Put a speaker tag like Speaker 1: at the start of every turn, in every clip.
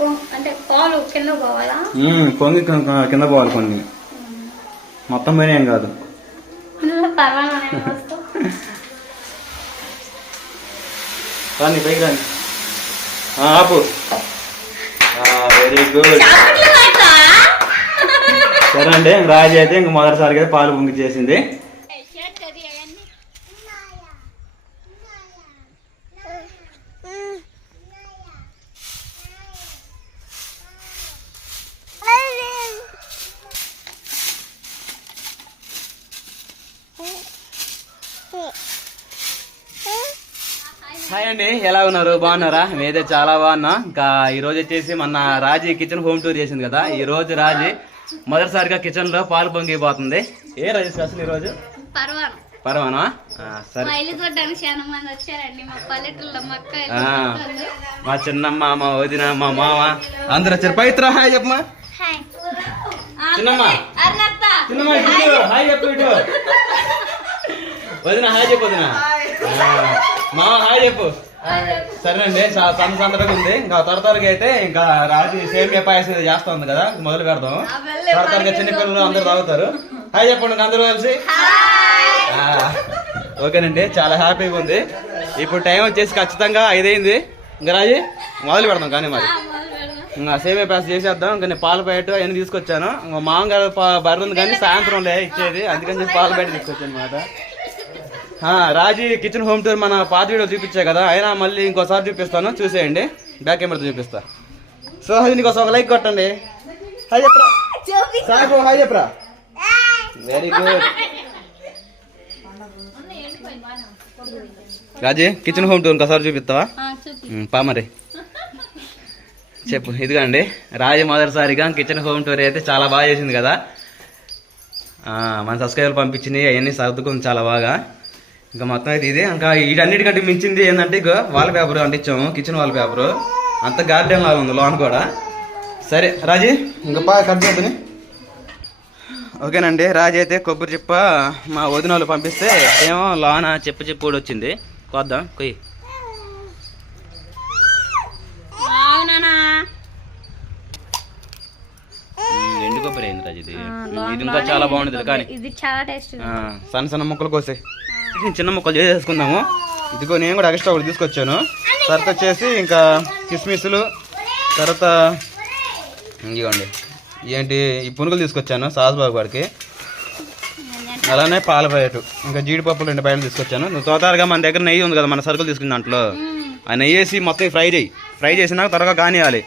Speaker 1: పొం- అంటే పాలు కింద పోవాలా?
Speaker 2: పొంగి కింద- పోవాలి కొన్ని మొత్తం పైన ఏం కాదు. రాని పైకి రాని ఆపు. Very good? సరే అండి రాజు అయితే ఇంక మొదటిసారిగా పాలు పొంగి చేసింది. హాయ్ అండి ఎలా ఉన్నారు? బాగున్నారా? మేమైతే చాలా బాగున్నా. ఇంకా ఈ రోజు వచ్చేసి మన రాజీ కిచెన్ హోమ్ టూర్ చేసింది కదా. ఈ రోజు రాజీ మొదటిసారిగా కిచెన్లో పాలు పొంగిపోతుంది. ఏ రాజు స్పెషల్ ఈ రోజు? పర్వానా. సరే.
Speaker 1: మా మంది
Speaker 2: చిన్నమ్మ మా వదిన మా మామ. అందరూ వచ్చారు. పవిత్ర హాయ్ చెప్పమ్మా. చిన్నమ్మ. చిన్నమ్మ హాయ్. చెప్పు వదిన హాయ్ చెప్పు వదిన. మామ హాయ్ చెప్పు. సరేనండి సంద సందడిగా ఉంది. ఇంకా త్వర త్వరగా అయితే ఇంకా రాజు సేమియా పాయసం చేస్తా ఉంది కదా మొదలు పెడదాం. త్వర త్వరగా చిన్నపిల్లలు అందరూ తాగుతారు. హాయ్ చెప్పండి ఇంక అందరూ కలిసి. ఓకేనండి చాలా హ్యాపీగా ఉంది. ఇప్పుడు టైం వచ్చేసి ఖచ్చితంగా ఐదైంది ఇంకా రాజు మొదలు పెడదాం కానీ మరి. ఇంకా సేమియా ప్యాస్ చేసేద్దాం. ఇంకా నేను పాల బయట అవన్నీ తీసుకొచ్చాను. మా మామగారు బర్రె ఉంది కానీ సాయంత్రం లే ఇచ్చేది. అందుకని పాల బయట తీసుకొచ్చాను అనమాట రాజీ కిచెన్ హోమ్ టూర్ మన పాత వీడియో చూపించా కదా. అయినా మళ్ళీ ఇంకోసారి చూపిస్తాను. చూసేయండి. బ్యాక్ కెమెరా చూపిస్తా. సో అది నీకోసం ఒక లైక్ కొట్టండి. హాయ్ చెప్పరా? సాయిబు హాయ్ చెప్పరా? Very good Raji kitchen home tour ఇంకోసారి చూపిస్తావా?
Speaker 1: ఆ, చూపి.
Speaker 2: ఉమ్, పా మరి. చెప్పు ఇదిగోండి. రాజు మొదటిసారిగా కిచెన్ హోమ్ టూర్ అయితే చాలా బాగా చేసింది కదా. మన సబ్స్క్రైబర్ పంపించినాయి అవన్నీ సర్దుకుంది చాలా బాగా. ఇంకా మొత్తం అయితే ఇది. ఇంకా వీటన్నిటికంటే మించింది ఏంటంటే ఇక వాల్ పేపర్ అంటించాము కిచెన్ వాల్ పేపర్ అంత గార్డెన్ లాగా ఉంది లోన్ కూడా. సరే రాజీ ఇంకా పా కట్ చేద్దని. ఓకేనండి రాజు అయితే కొబ్బరి చిప్ప మా వదిన వాళ్ళు పంపిస్తే ఏమో లోన చెప్పు చెప్పు కూడా వచ్చింది. కొద్దాం కొయ్యి. ఎండు కొబ్బరి అయింది రాజు ఇది. ఇది ఇంకా చాలా బాగుంటుంది కానీ.
Speaker 1: ఇది చాలా టేస్ట్
Speaker 2: సన్న సన్న ముక్కలు కోసే చిన్న ముక్కలు చేసేసుకుందాము. ఇదిగో నేను కూడా ఎక్స్ట్రా ఒకటి తీసుకొచ్చాను. తర్వాత వచ్చేసి ఇంకా కిస్మిస్లు తర్వాత ఇదిగోండి. ఏంటి ఈ పునుగులు తీసుకొచ్చాను సాస్బాబు వాడికి అలానే పాల ప్యాకెట్ ఇంకా జీడిపప్పులు రెండు ప్యాకెట్లు తీసుకొచ్చాను. నువ్వు తోతారుగా మన దగ్గర నెయ్యి ఉంది కదా మన సరుకులు తీసుకున్న దాంట్లో. ఆ నెయ్యి వేసి మొత్తం ఫ్రై చేయి. ఫ్రై చేసినాక త్వరగా కానివ్వాలి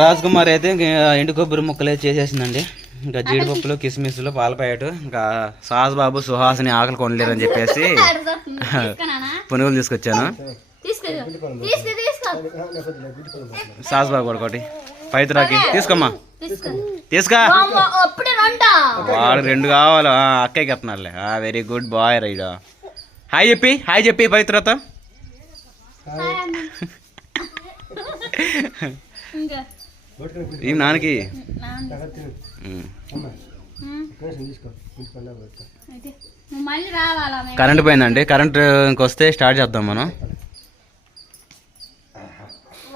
Speaker 2: రాజ్ కుమార్ అయితే ఇంకా ఎండు కొబ్బరి ముక్కలే చేసేసిందండి. ఇంకా జీడిపప్పులు కిస్మిస్లు పాల ప్యాకెట్ ఇంకా సాస్ బాబు సుహాసిని ఆకలి కొనలేరని చెప్పేసి
Speaker 1: తీసుకున్నానా
Speaker 2: పునుగులు తీసుకొచ్చాను.
Speaker 1: తీసుకో తీసుకో తీసుకో
Speaker 2: సాస్ బాబు కూడా ఒకటి పైతురాకి తీసుకోమ్మా.
Speaker 1: తీసుకో.
Speaker 2: వాడు రెండు కావాలి. ఆ, అక్కయ్యకి ఎత్తున్నారులే very good boy ride hi చెప్పి హాయ్ చెప్పి పవిత్రతో. ఈ నాన్నకి? కరెంట్ పోయిందండి. కరెంట్ ఇంకొస్తే స్టార్ట్ చేద్దాం మనం.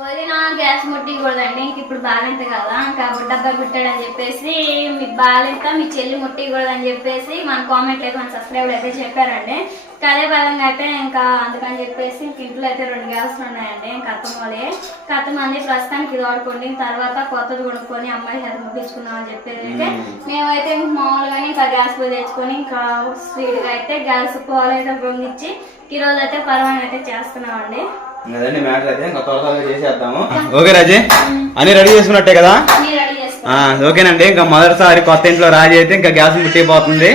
Speaker 1: వదిన గ్యాస్ ముట్టికూడదండి. ఇంక ఇప్పుడు బాలింత కదా. ఇంకా డబ్బా కుట్టాడు అని చెప్పేసి మీ బాలింత మీ చెల్లి ముట్టికూడదు అని చెప్పేసి మన కామెంట్ అయితే మన సబ్స్క్రైబర్ అయితే చెప్పారండి. ఇంకా అదే పరంగా అయితే ఇంకా అందుకని చెప్పేసి ఇంక ఇంట్లో అయితే రెండు గ్యాస్లు ఉన్నాయండి. ఇంకా అత్తమ్మలే అత్తమంది ప్రస్తుతానికి ఇది వాడుకోండి తర్వాత కొత్తది కొనుక్కొని అమ్మాయి చేత ముట్టించుకున్నాం అని చెప్పేసి అయితే మేమైతే ఇంక మామూలుగానే ఇంకా గ్యాస్ పోయి తెచ్చుకొని ఇంకా స్వీట్గా అయితే గ్యాస్ పాలు అయితే పొంగిచ్చి ఈ రోజు అయితే పర్వాణం అయితే చేస్తున్నామండి.
Speaker 2: అదండి మ్యాటర్ అయితే ఇంకా త్వర త్వరగా చేసేద్దాము. ఓకే రాజీ. అన్ని రెడీ చేసుకున్నట్టే కదా? ఓకేనండి ఇంకా మొదటిసారి కొత్త ఇంట్లో రాజీ అయితే ఇంకా గ్యాస్ ముట్టిపోతుంది.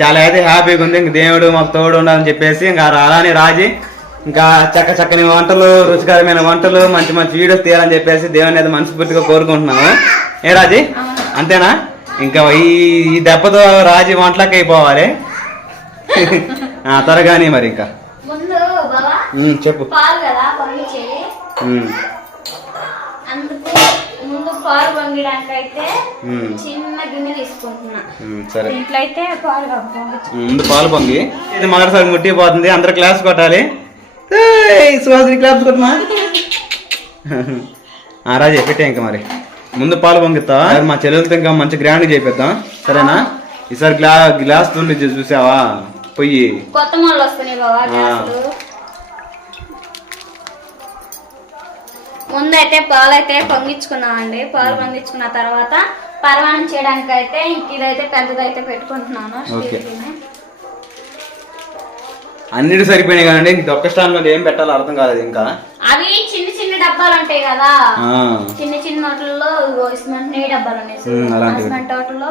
Speaker 2: చాలా అయితే హ్యాపీగా ఉంది. ఇంక దేవుడు మాకు తోడు ఉండాలని చెప్పేసి ఇంకా అలానే రాజీ ఇంకా చక్క చక్కని వంటలు రుచికరమైన వంటలు మంచి మంచి వీడియోస్ తీయాలని చెప్పేసి దేవుని అయితే మనస్ఫూర్తిగా కోరుకుంటున్నాము. ఏ రాజీ? అంతేనా? ఇంకా ఈ దెబ్బతో రాజీ వంటలకి అయిపోవాలి త్వరగానే మరి ఇంకా. చెప్పు
Speaker 1: పాలు కదా పొంగిచ్చేది
Speaker 2: ఉమ్,
Speaker 1: అందుకు ముందు పాలు అయితే చిన్న గిన్నె తీసుకుంటున్నా.
Speaker 2: సరే.
Speaker 1: దీంట్లో అయితే పాలు
Speaker 2: ముందు పాలు పొంగి. ఇది మొదటిసారి ముట్టిపోతుంది అందరు క్లాస్ కొట్టాలి. సుహాసిని క్లాస్ కొట్టమా ఆ, రాజే పెట్టే ఇంకా మరి. ముందు పాలు పొంగిస్తా. మా చెల్లెలతో ఇంకా మంచి గ్రాండ్ చేపిద్దాం. సరేనా? ఈసారి గ్లా గ్లాస్తో చూసావా? పొయ్యి.
Speaker 1: కొత్త మోడల్ వస్తున్నాయి బావా ముందైతే పాలు అయితే పొంగించుకున్నామండి. పాలు పొంగించుకున్న తర్వాత పరమాణం చేయడానికి అయితే ఇదైతే పెద్దదైతే పెట్టుకుంటున్నాను.
Speaker 2: అన్నిటి సరిపోయినాయి ఇంక ఒక్క స్టాండ్ మీద ఏం పెట్టాలో అర్థం కాలేదు ఇంకా.
Speaker 1: అవి చిన్న చిన్న డబ్బాలు ఉంటాయి కదా. చిన్న చిన్న వాటిల్లో సిమెంట్ నెయ్యి డబ్బాలు ఉన్నాయి. సిమెంట్ వాటిల్లో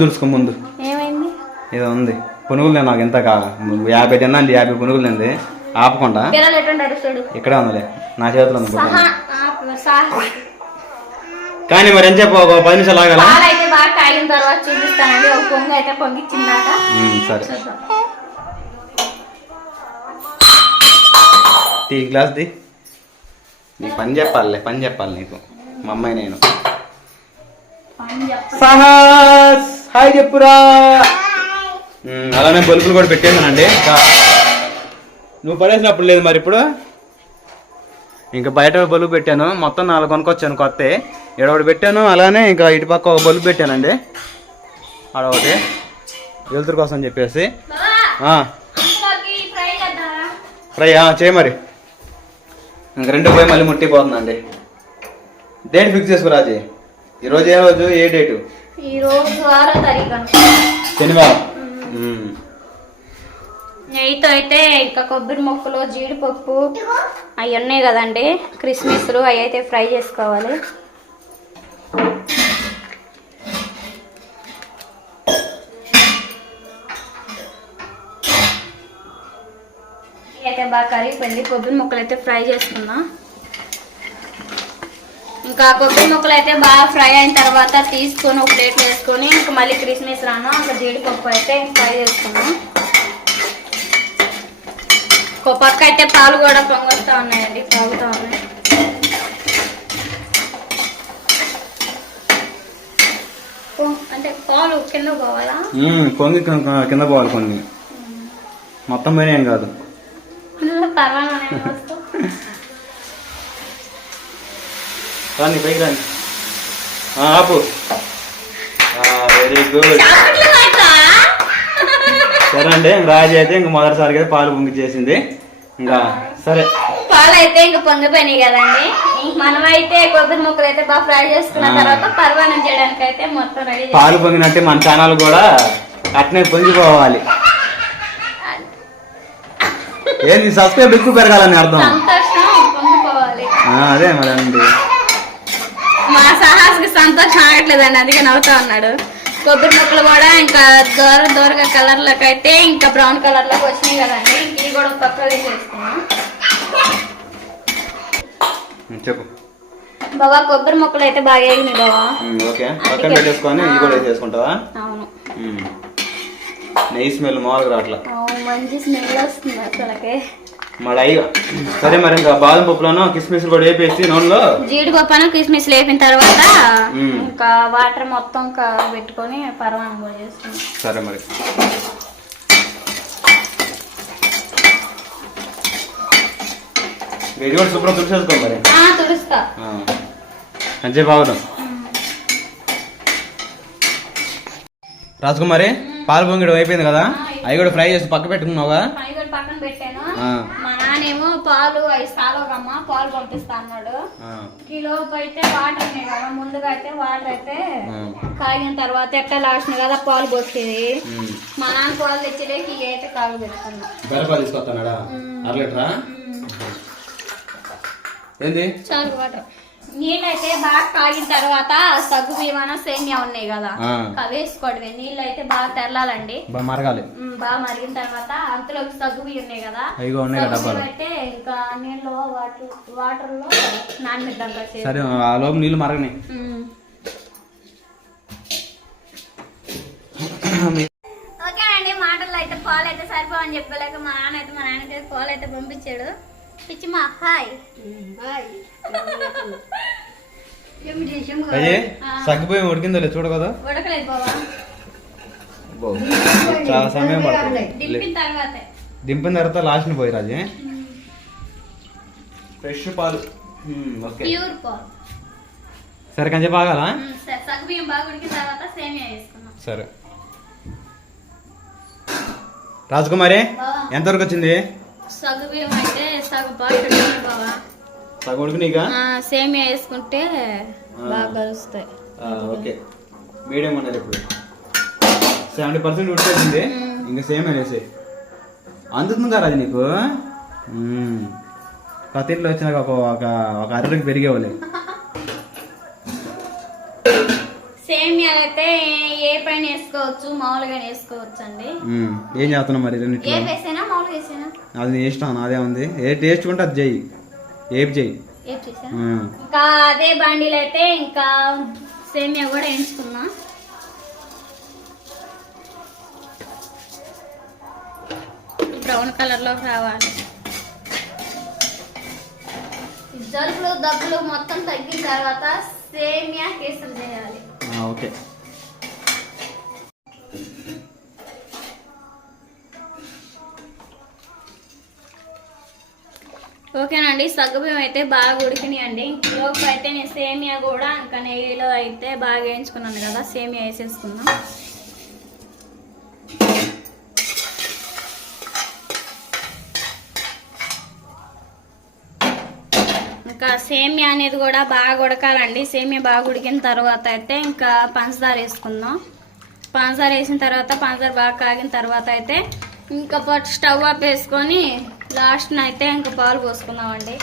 Speaker 2: దుడుచుకో ముందు.
Speaker 1: ఏమైంది?
Speaker 2: ఏదో ఉంది. పునుగులు నాకు ఎంత యాభై తిన్నాండి యాభై పునుగులు తింది. ఆపకుండా ఇక్కడే ఉందిలే. నా చేతిలో ఉంది కానీ మరి ఏం చెప్పు ఒక పది నిమిషాలు ఆగాల? సరే. టీ గ్లాస్ ది. నీకు పని చెప్పాలిలే పని చెప్పాలి నీకు. మా అమ్మాయి నేను. సహాస్! హాయ్ చెప్పురా! అలానే బల్బులు కూడా పెట్టేసానండి. నువ్వు పడేసినప్పుడు లేదు మరి ఇప్పుడు? ఇంకా బయట బల్బు పెట్టాను. మొత్తం నాలుగు కొనుక్కొచ్చాను కొత్త. ఇక్కడ ఒకటి పెట్టాను అలానే ఇంకా ఇటు పక్క ఒక బల్బు పెట్టానండి. ఆడ ఒకటి. వెలుతురు కోసం అని చెప్పేసి.
Speaker 1: బావా,
Speaker 2: ఆ,
Speaker 1: అంతలోకి ఫ్రై చేద్దామా?
Speaker 2: ఫ్రై ఆ, చేయి మరి. ఇంక రెండు పోయి మళ్ళీ ముట్టిపోతుందండి. డేట్ ఫిక్స్ చేసుకో రాజీ. ఈరోజు ఏ రోజు? ఏ డేటు? శనివారం.
Speaker 1: నెయ్యితో అయితే ఇంకా కొబ్బరి మొక్కలు జీడిపప్పు అవి ఉన్నాయి కదండి. క్రిస్మస్లు అవి అయితే ఫ్రై చేసుకోవాలి. అయితే బాగా కరిగిపోయింది. కొబ్బరి ముక్కలు అయితే ఫ్రై చేసుకుందాం. ఇంకా కొబ్బరి ముక్కలు అయితే బాగా ఫ్రై అయిన తర్వాత తీసుకొని ఒక ప్లేట్లో వేసుకొని ఇంకా మళ్ళీ క్రిస్మస్ రాను ఇంకా జీడిపప్పు అయితే ఫ్రై చేసుకున్నాం పక్క అయితే పాలు కూడా పొంగొస్తా ఉన్నాయండి తాగుతా ఉన్నాయి అంటే పాలు కింద పోవాలా?
Speaker 2: పొంగి కింద- పోవాలి కొన్ని మొత్తం పైన ఏం కాదు. రాని పైకి రాని. ఆపు. Very good? సరే అండి రాజు అయితే ఇంక మొదటిసారిగా అయితే పాలు పొంగి చేసింది ఇంకా సరే.
Speaker 1: పాలు అయితే ఇంకా పొంగిపోయినాయి కదండి. ఇంక మనమైతే కొబ్బరి ముక్కలు అయితే బాగా ఫ్రై చేసుకున్న. తర్వాత పర్వాణం చేయడానికి అయితే మొత్తం రెడీ
Speaker 2: పాలు పొంగినట్టే మన ఛానల్ కూడా అట్నే పొంగిపోవాలి. ఏంది సబ్స్క్రైబ్ ఎక్కువ పెరగాలని అర్థం? అదే మరి అండి
Speaker 1: మా సాహస్కి సంతోషం ఆగట్లేదండి అందుకే నవ్వుతా ఉన్నాడు. కొబ్బరి ముక్కలు కూడా ఇంకా దూర దూరగా కలర్లోకి అయితే ఇంకా బ్రౌన్ కలర్లోకి వచ్చినాయి కదండి. ఇంక ఇవి కూడా పక్కన వేసేసుకున్నాం
Speaker 2: చెప్పు.
Speaker 1: బాబా కొబ్బరి ముక్కలు అయితే బాగా వేగినాయి బాబా
Speaker 2: ఉమ్, ఓకే. పక్కన పెట్టేసుకొని ఇవి కూడా వేసేసుకుంటావా?
Speaker 1: అవును.
Speaker 2: నెయ్యి స్మెల్ మామూలుగా రావట్లా.
Speaker 1: అవును, మంచి స్మెల్ వస్తుంది అసలకి.
Speaker 2: అయ్యి సరే మరి ఇంకా బాదం పప్పులను కిస్మిస్ కూడా వేపేసి నూనెలో
Speaker 1: జీడిపప్పును కిస్మిస్ లేపిన తర్వాత. ఇంకా వాటర్ మొత్తం పెట్టుకొని పరమాణం కూడా చేస్తున్నాం.
Speaker 2: సరే మరి. ఇది కూడా శుభ్రం తుడిచేసుకో మరి.
Speaker 1: తుడుస్తా.
Speaker 2: అంతే రాజకుమారి పాలు పొంగిడం అయిపోయింది కదా? అవి కూడా ఫ్రై చేసి పక్క పెట్టుకున్నావుగా?
Speaker 1: పక్కన పెట్టాను. మా నానేమో పాలు అవి సాలోగమ్మ పాలు పంపిస్తా అన్నాడు. కిలో అయితే వాటర్ ఉన్నాయి కదా ముందుగా అయితే వాటర్ అయితే. కాగిన తర్వాత ఎట్లా లాస్ట్ కదా పాలు పోసేది. మా నాన్న పాలు తెచ్చేటికి అయితే పెట్టుకున్నా
Speaker 2: బెరపాలు తీసుకొస్తాడా అర లీటరా ఏంది?
Speaker 1: చాలు వాటర్. నీళ్ళు అయితే బాగా కాగిన తర్వాత సగ్గు బియ్యమన సేమియా ఉన్నాయి కదా.
Speaker 2: ఆ.
Speaker 1: అవి వేసుకోవడమే నీళ్ళు అయితే బాగా తెరలాలండి.
Speaker 2: బాగా మరగాలి.
Speaker 1: బాగా మరిగిన తర్వాత అంతలో సగ్గు బియ్యం ఉన్నాయి కదా. అయితే ఇంకా నీళ్ళు వాటర్ వాటర్లో నానబెట్టాం.
Speaker 2: సరే ఆ లోపు నీళ్ళు మరగని
Speaker 1: ఉమ్. ఓకే అండి మాటల్లో అయితే పాలు అయితే సరిపోవని చెప్పలేక మా నాన్న అయితే మా నాన్నకి పాలు అయితే పంపించాడు. పిచ్చి మా హాయ్
Speaker 2: అయ్యే సగ్గిపోయి ఉడికిందో లేదు చూడ కదా
Speaker 1: ఉడకలేదు బావా
Speaker 2: అబ్బో, చాలా సమయం పడుతుంది
Speaker 1: దింపిన తర్వాతే
Speaker 2: తర్వాత లాస్ట్ని పోయి రాజే ఫ్రెష్ పాలు ఓకే
Speaker 1: ప్యూర్ పాలు
Speaker 2: సరే కొంచెం బాగాలా
Speaker 1: సగ్గుబియ్యం బాగా ఉడికిన తర్వాత సేమియా వేసుకున్నాం
Speaker 2: సరే రాజకుమారి ఎంతవరకు వచ్చింది
Speaker 1: అయితే సగం బావా.
Speaker 2: ఉడికినాయిగా
Speaker 1: సేమియా వేసుకుంటే బాగా కలుస్తాయి.
Speaker 2: ఓకే. మీడియం ఉన్నది ఇప్పుడు. సెవెంటీ పర్సెంట్ ఉడికేసింది. ఇంకా సేమ్ అనేసి అందుతుంది కదా అది నీకు ఇంట్లో వచ్చినాక ఒక ఒక ఒక అరవైకి పెరిగేవాళ్ళే.
Speaker 1: సేమియాలు అయితే ఏ పైన వేసుకోవచ్చు మామూలుగా వేసుకోవచ్చు అండి.
Speaker 2: ఏం చేస్తున్నావు మరి
Speaker 1: ఏ
Speaker 2: రెండిట్లో
Speaker 1: వేసేనా? మామూలుగా వేసేనా?
Speaker 2: అది నీ ఇష్టం నాదే ఉంది. ఏ టేస్ట్ ఉంటే అది చెయ్యి. ఏపి చెయ్యి.
Speaker 1: ఏ చేసానా. ఇంకా అదే బండిలు అయితే ఇంకా సేమియా కూడా వేయించుకున్నా. బ్రౌన్ కలర్లోకి రావాలి జలుబులు దగ్గులు మొత్తం తగ్గిన తర్వాత సేమియా కేసరి చేయాలి.
Speaker 2: ఆ, ఓకే.
Speaker 1: ఓకేనండి సగ్గుబియ్యం అయితే బాగా ఉడికినాయండి. లోపు అయితే నేను సేమియా కూడా ఇంకా నెయ్యిలో అయితే బాగా వేయించుకున్నాను కదా సేమియా వేసేసుకుందాం. ఇంకా సేమియా అనేది కూడా బాగా ఉడకాలండి. సేమియా బాగా ఉడికిన తర్వాత అయితే ఇంకా పంచదార వేసుకుందాం. పంచదార వేసిన తర్వాత పంచదార బాగా కాగిన తర్వాత అయితే ఇంకా స్టవ్ ఆఫ్ వేసుకొని లాస్ట్న అయితే ఇంకా పాలు పోసుకుందామండి.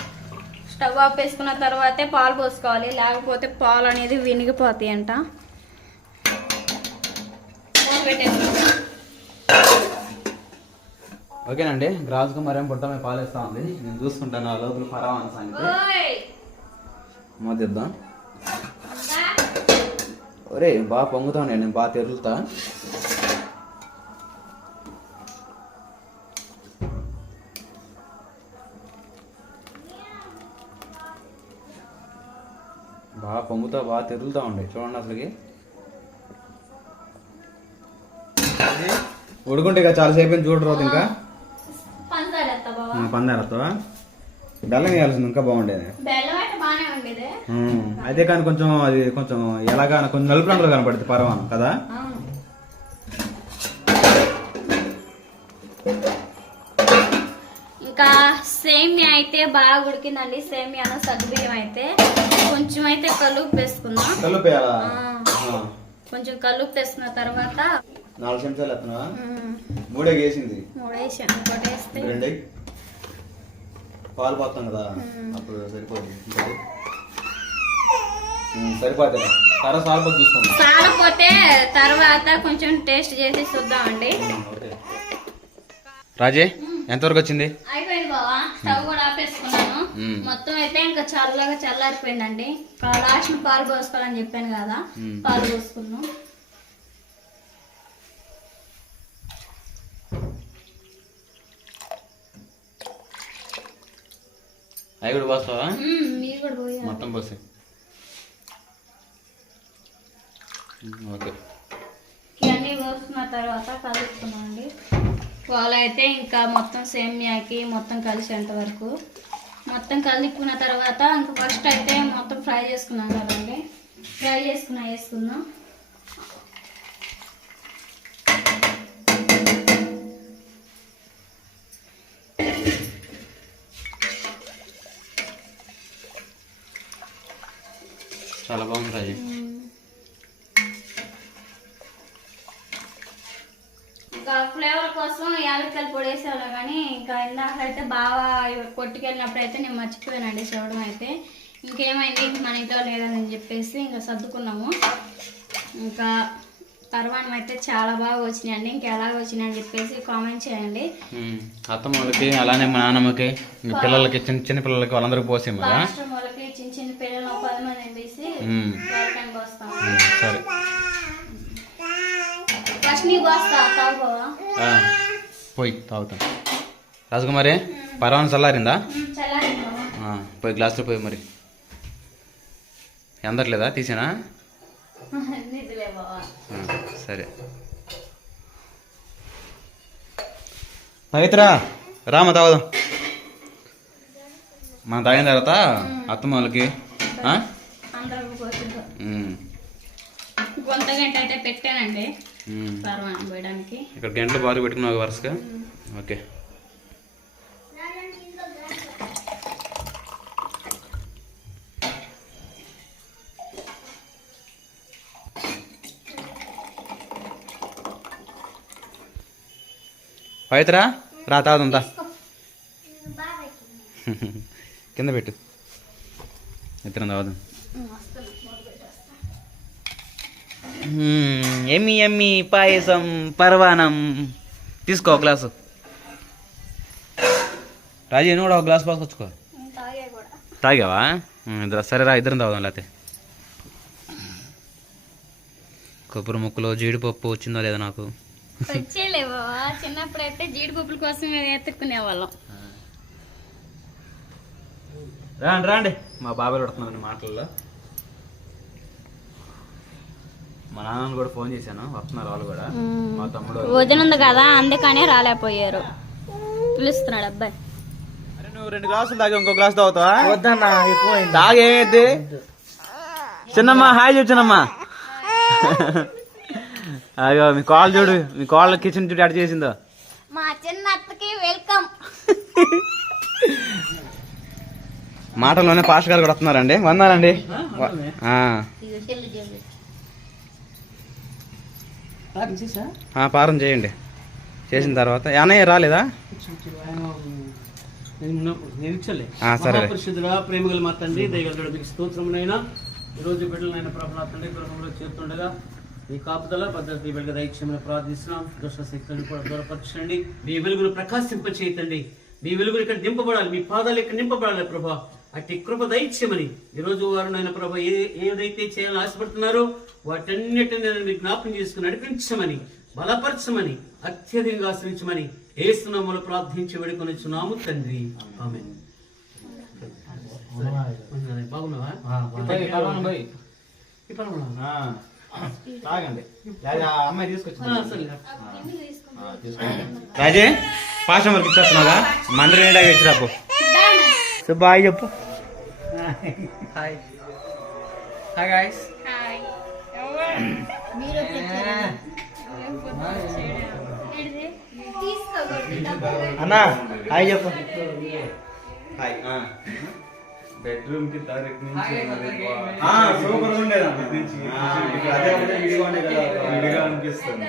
Speaker 1: స్టవ్ ఆఫ్ వేసుకున్న తర్వాతే పాలు పోసుకోవాలి. లేకపోతే పాలు అనేది వినిగిపోతాయి అంట.
Speaker 2: ఓకేనండి. రాజకుమారి ఏం పుట్ట మీద పాలేస్తా ఉంది నేను చూసుకుంటాను ఆ లోపల పరవాన సంగతి! మోదిద్దాం? ఒరే బాగా పొంగుతా నేను బాగా తెరులుతా బాగా పొంగుతా బాగా తెరులుతా ఉండే. చూడండి అసలుకి. ఉడుకుంటే ఇక చాలా సేపు చూడరు ఇంకా? పందాలతో బెల్లం వేయాల్సింది ఇంకా బాగుండేది.
Speaker 1: అయితే
Speaker 2: కానీ కొంచెం అది కొంచెం ఎలాగా కొంచెం నలుపు రంగులో కనపడుతుంది పరవానం కదా?
Speaker 1: ఇంకా సేమియా అయితే బాగా ఉడికిందండి. సేమియాను సగ్గుబియ్యం అయితే. కొంచెం అయితే కలుపు వేసుకుందాం.
Speaker 2: కలుపు వేయాలా?
Speaker 1: ఆ.
Speaker 2: ఆ,
Speaker 1: కొంచెం కలుపు వేసుకున్న తర్వాత
Speaker 2: నాలుగు చెంచాలు ఎత్తనా మూడే వేసింది.
Speaker 1: మూడేసాం. ఇంకోటి వేస్తే
Speaker 2: రెండే పాలు పోతాం కదా. అప్పుడు సరిపోతుంది సాల్పో చూసుకుందాం.
Speaker 1: సాలపోతే తర్వాత కొంచెం టేస్ట్ చేసి చూద్దామండి.
Speaker 2: రాజే ఎంతవరకు వచ్చింది?
Speaker 1: అయిపోయింది బావా. స్టవ్ కూడా ఆపేసుకున్నాను. మొత్తం అయితే ఇంకా చల్లగా చల్లారిపోయిందండి. లాస్ట్ పాలు పోసుకోవాలని చెప్పాను కదా.
Speaker 2: మ్మ్.
Speaker 1: పాలు పోసుకున్నాం.
Speaker 2: అవి కూడా పోస్తావా?
Speaker 1: మ్మ్, మీరు కూడా పోయారు
Speaker 2: మొత్తం పోసి. ఓకే.
Speaker 1: ఇవన్నీ పోసుకున్న తర్వాత కలుపుకున్నామండి. పాలు అయితే ఇంకా మొత్తం సేమియాకి మొత్తం కలిసేంత వరకు. మొత్తం కలుపుకున్న తర్వాత ఇంకా ఫస్ట్ అయితే మొత్తం ఫ్రై చేసుకున్నాం కదండి. ఫ్రై చేసుకున్నా వేసుకుందాం. ఇంకా ఫ్లేవర్ కోసం యాలక్కలు పొడి వేసేవాళ్ళం కానీ ఇంకా ఇందాక అయితే బాగా కొట్టుకెళ్ళినప్పుడు అయితే నేను మర్చిపోయానండి చూడడం అయితే. ఇంకేమైంది? ఇంక మన ఇంట్లో లేదని చెప్పేసి ఇంకా సర్దుకున్నాము. ఇంకా పర్వాణం అయితే చాలా బాగా వచ్చినాయండి. ఇంకా ఎలాగ వచ్చినాయని చెప్పేసి కామెంట్ చేయండి.
Speaker 2: ఉమ్, అత్తమ్మలకి అలానే మా నాన్నమ్మకి పిల్లలకి చిన్న చిన్న పిల్లలకి వాళ్ళందరికీ పోసాం కదా
Speaker 1: వాళ్ళకి చిన్న చిన్న పిల్లలు పది మంది
Speaker 2: ఉమ్, సరే
Speaker 1: ఫస్ట్ నీ పోస్తా తాగుకోవా
Speaker 2: ఆ, పోయి తాగుతాం. రాజకుమారి పర్వాన్ చల్లారిందా? పోయి గ్లాసులో పోయి మరి. అందట్లేదా? తీసేనా? సరే. పవిత్ర రామ తాగుదాం. మనం తాగిన తర్వాత అత్తమ్మ వాళ్ళకి.
Speaker 1: గొంత గంట అయితే పెట్టానండి.
Speaker 2: ఇక్కడ గంటలు బాగా పెట్టుకున్నావు వరుసగా? ఓకే. పవిత్రా రా తాగుతుందా కింద పెట్టు. ఇద్దరం తాగుదాం. ఎమ్మి ఎమ్మి పాయసం పర్వాణం తీసుకో గ్లాసు రాజీ నువ్వు కూడా ఒక గ్లాస్ పోసుకొచ్చుకో తాగావా సరే రా ఇద్దరం తాగుదాం లేకపోతే కొబ్బరి ముక్కలు జీడిపప్పు వచ్చిందో లేదో నాకు
Speaker 1: చిన్నప్పుడు అయితే జీడిపప్పుల కోసం ఎత్తుక్కునే వాళ్ళం
Speaker 2: రాండి రాండి మా బాబాయ్ పడుతున్నాను మాటల్లో మా నాన్న కూడా ఫోన్ చేశాను. వస్తున్నారు వాళ్ళు కూడా. మా తమ్ముడు
Speaker 1: వదిన ఉంది కదా అందుకనే రాలేకపోయారు. పిలుస్తున్నాడు అబ్బాయి.
Speaker 2: అరే నువ్వు రెండు గ్లాసులు తాగి ఇంకో గ్లాస్ తాగుతావా?
Speaker 3: వద్దన్నా ఎక్కువైంది
Speaker 2: తాగేది. చిన్నమ్మ హాయ్ చెప్పు చిన్నమ్మ. అయ్యో మీ కాల్ చూడు మీ కాల్ కిచెన్ చూడు అటు చేసిందో.
Speaker 1: మా చిన్న అత్తకి వెల్కమ్.
Speaker 2: మాటల్లోనే పాష గారు కూడా వస్తున్నారండి. వందాలండి. ఆ, పారం చేయండి. చేసిన తర్వాత. అన్నయ్య రాలేదా? సరే.
Speaker 3: మహాపరిశుద్ధుడా ప్రేమగల మా తండ్రి దయగలడు మీకు స్తోత్రమునైనా ఈ రోజు బిడ్డలైన ప్రభు తండ్రి గృహంలో చేస్తుండగా మీ కాపుదల భద్రత వెలుగు దైక్షమని ప్రార్థిస్తున్నాం. దుష్ట శక్తులను కూడా దూరపరచండి. మీ వెలుగును ప్రకాశింప చేయతండి మీ వెలుగులు ఇక్కడ నింపబడాలి. మీ పాదాలు ఇక్కడ నింపబడాలి ప్రభా. అట్టి కృప దైత్యమని ఈ రోజు వారు నాయన ప్రభా ఏ ఏదైతే చేయాలని ఆశపడుతున్నారో వాటన్నిటిని నేను మీకు జ్ఞాపకం చేసుకుని నడిపించమని బలపరచమని అత్యధికంగా ఆశ్రయించమని ఏసునామలు ప్రార్థించి వేడుకొనిచున్నాము తండ్రి. ఆమె.
Speaker 2: రాజే పాషం వరకు ఇచ్చేస్తున్నావా? నిండాగా ఇచ్చిరాపు బాయ్ చెప్పు.
Speaker 3: హాయ్ హాయ్ గాయ్స్
Speaker 2: అన్నా హాయ్ చెప్పు. హాయ్. బెడ్రూమ్కి డైరెక్ట్ సూపర్ ఉండేది
Speaker 4: విడిగా అనిపిస్తుంది.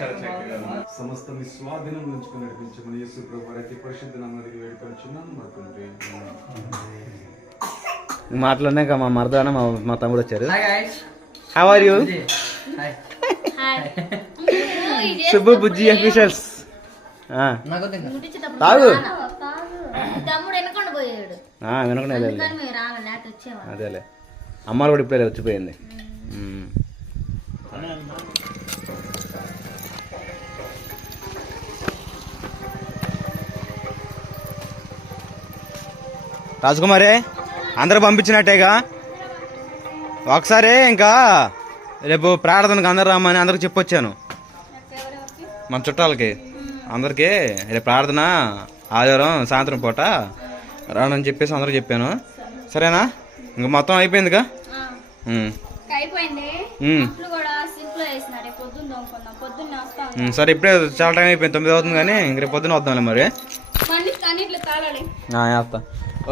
Speaker 4: చాలా చక్కగా. సమస్త మీ స్వాధీనం ఉంచుకుని నడిపించమని యేసు ప్రభు అతి పరిశుద్ధ నామరికి వేడుకొచ్చున్నాను మా తండ్రి
Speaker 2: మాటలోనే మా మరదాన మా మా తమ్ముడు వచ్చారు. How are you
Speaker 3: hi
Speaker 2: Subbu Bujji officials తాగు.
Speaker 1: వచ్చేవాళ్ళం.
Speaker 2: అదేలే. అమ్మాలు కూడా ఇప్పుడే వచ్చిపోయింది. రాజకుమారే అందరూ పంపించినట్టేగా? ఒకసారి ఇంకా రేపు ప్రార్థనకు అందరు రమ్మని అందరికి చెప్పొచ్చాను. మన చుట్టాలకి. అందరికి రేపు ప్రార్థన ఆదివారం సాయంత్రం పూట రానని చెప్పేసి అందరికి చెప్పాను. సరేనా? ఇంక మొత్తం అయిపోయిందిగా? సరే ఇప్పుడే చాలా టైం అయిపోయింది. తొమ్మిది అవుతుంది కానీ ఇంక రేపు పొద్దున వద్దాంలే మరి. వేస్తా.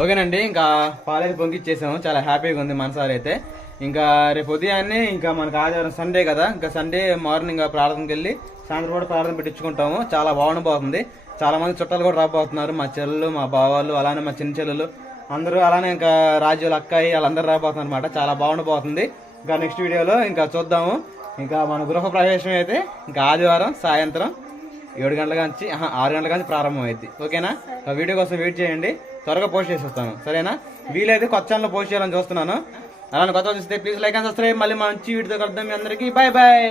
Speaker 2: ఓకేనండి ఇంకా పాలైతే పొంగిచ్చేసాము. చాలా హ్యాపీగా ఉంది మనసారి అయితే. ఇంకా రేపు ఉదయాన్నే ఇంకా మనకు ఆదివారం సండే కదా. ఇంకా సండే మార్నింగ్ ప్రార్థనకి వెళ్ళి సాయంత్రం కూడా ప్రార్థన పెట్టించుకుంటాము. చాలా బాగుండబోతుంది చాలా మంది చుట్టాలు కూడా రాబోతున్నారు. మా చెల్లెలు మా బావాలు అలానే మా చిన్న చెల్లెలు. అందరూ అలానే ఇంకా రాజుల అక్కాయి వాళ్ళందరూ రాబోతున్నారు అనమాట చాలా బాగుండబోతుంది. ఇంకా నెక్స్ట్ వీడియోలో ఇంకా చూద్దాము. ఇంకా మన గృహ ప్రవేశం అయితే ఇంకా ఆదివారం సాయంత్రం ఏడు గంటల నుంచి ఆరు గంటల నుంచి ప్రారంభం అయింది ఓకేనా? ఆ వీడియో కోసం వెయిట్ చేయండి. త్వరగా పోస్ట్ చేసేస్తాను. సరేనా? వీలైతే కొత్త ఛానల్ పోస్ట్ చేయాలని చూస్తున్నాను. అలానే కొత్త చూస్తే ప్లీజ్ లైక్ అండ్ సబ్స్క్రైబ్ మళ్ళీ మంచి వీడియోతో కలుద్దాం మీ అందరికీ.
Speaker 1: Bye bye